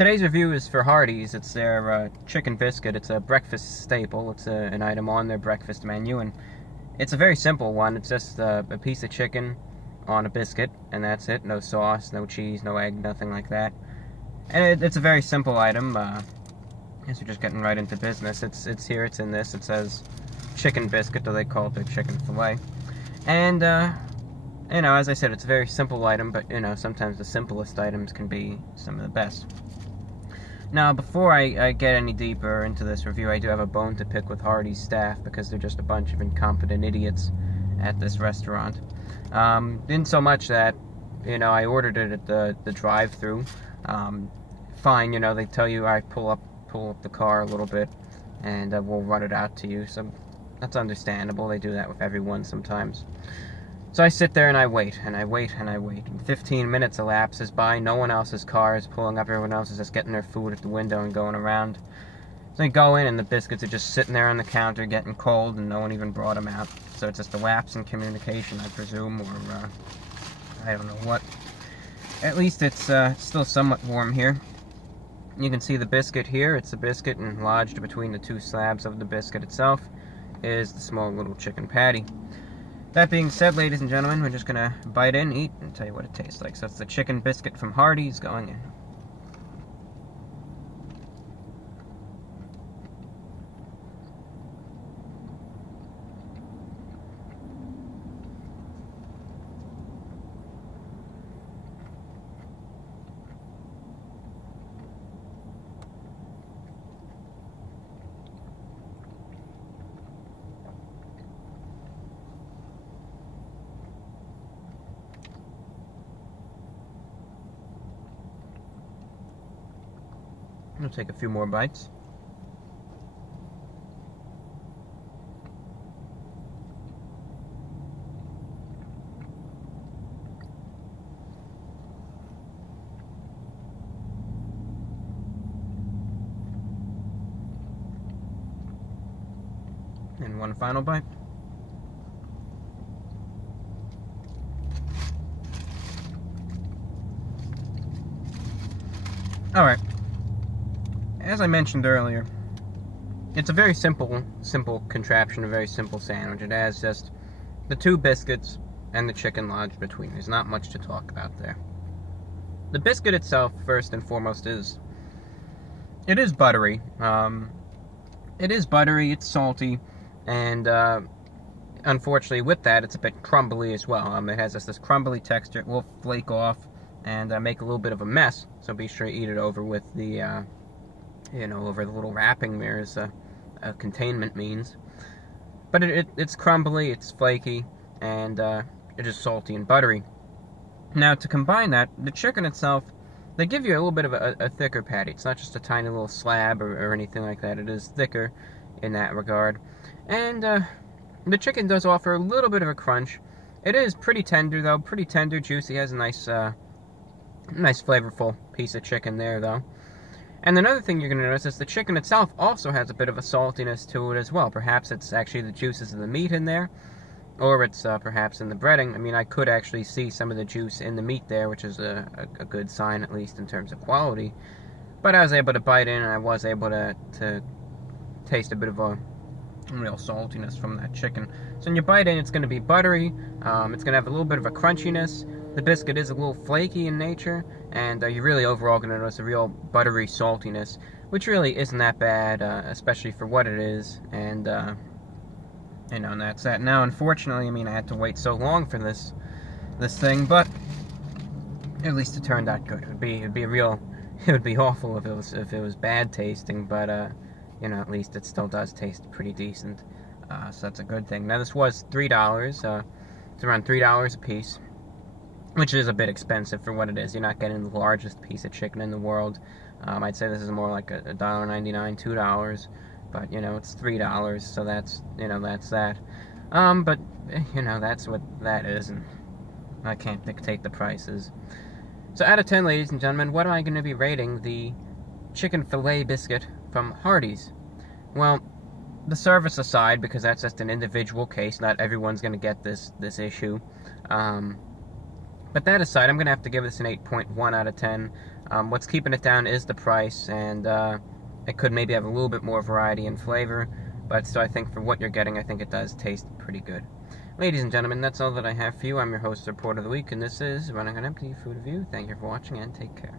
Today's review is for Hardee's. It's their chicken biscuit. It's a breakfast staple. It's an item on their breakfast menu, and it's a very simple one. It's just a piece of chicken on a biscuit, and that's it. No sauce, no cheese, no egg, nothing like that. And it's a very simple item. I guess we're just getting right into business. It's here. It's in this. It says chicken biscuit, though they call it the chicken fillet. And you know, as I said, it's a very simple item, but you know, sometimes the simplest items can be some of the best. Now, before I get any deeper into this review, I do have a bone to pick with Hardee's staff because they're just a bunch of incompetent idiots at this restaurant. Didn't so much that, you know, I ordered it at the drive-thru. Fine, you know, they tell you I pull up the car a little bit and we'll run it out to you. So that's understandable. They do that with everyone sometimes. So I sit there and I wait, and I wait, and I wait. And 15 minutes elapses by. No one else's car is pulling up. Everyone else is just getting their food at the window and going around. So I go in, and the biscuits are just sitting there on the counter getting cold, and no one even brought them out. So it's just a lapse in communication, I presume, or I don't know what. At least it's still somewhat warm here. You can see the biscuit here. It's a biscuit, and lodged between the two slabs of the biscuit itself is the small little chicken patty. That being said, ladies and gentlemen, we're just gonna bite in, eat, and tell you what it tastes like. So it's the chicken biscuit from Hardee's going in. I'll take a few more bites. And one final bite. All right. As I mentioned earlier, it's a very simple contraption, a very simple sandwich. It has just the two biscuits and the chicken lodged between. There's not much to talk about there. The biscuit itself, first and foremost, is buttery. It is buttery, it's salty, and unfortunately with that, it's a bit crumbly as well. It has this crumbly texture. It will flake off and make a little bit of a mess, so be sure to eat it over with the you know, over the little wrapping there is a containment means. But it's crumbly, it's flaky, and it is salty and buttery. Now, to combine that, the chicken itself, they give you a little bit of a thicker patty. It's not just a tiny little slab or anything like that. It is thicker in that regard. And the chicken does offer a little bit of a crunch. It is pretty tender, though. Pretty tender, juicy. Has a nice flavorful piece of chicken there, though. And another thing you're going to notice is the chicken itself also has a bit of a saltiness to it as well. Perhaps it's actually the juices of the meat in there, or it's perhaps in the breading. I mean, I could actually see some of the juice in the meat there, which is a good sign, at least in terms of quality. But I was able to bite in, and I was able to taste a bit of a real saltiness from that chicken. So when you bite in, it's going to be buttery. It's going to have a little bit of a crunchiness. The biscuit is a little flaky in nature, and you're really overall going to notice a real buttery saltiness, which really isn't that bad, especially for what it is, and, you know, and that's that. Now, unfortunately, I mean, I had to wait so long for this thing, but at least it turned out good. It'd be awful if it was bad tasting, but, you know, at least it still does taste pretty decent, so that's a good thing. Now, this was $3, it's around $3 a piece, which is a bit expensive for what it is. You're not getting the largest piece of chicken in the world. I'd say this is more like $1.99, $2, but, you know, it's $3, so that's, you know, that's that. But, you know, that's what that is, and I can't dictate the prices. So out of 10, ladies and gentlemen, what am I going to be rating the chicken fillet biscuit from Hardee's? Well, the service aside, because that's just an individual case, not everyone's going to get this issue. But that aside, I'm going to have to give this an 8.1 out of 10. What's keeping it down is the price, and it could maybe have a little bit more variety and flavor, but still I think for what you're getting, I think it does taste pretty good. Ladies and gentlemen, that's all that I have for you. I'm your host, Report of the Week, and this is Running on Empty Food Review. Thank you for watching, and take care.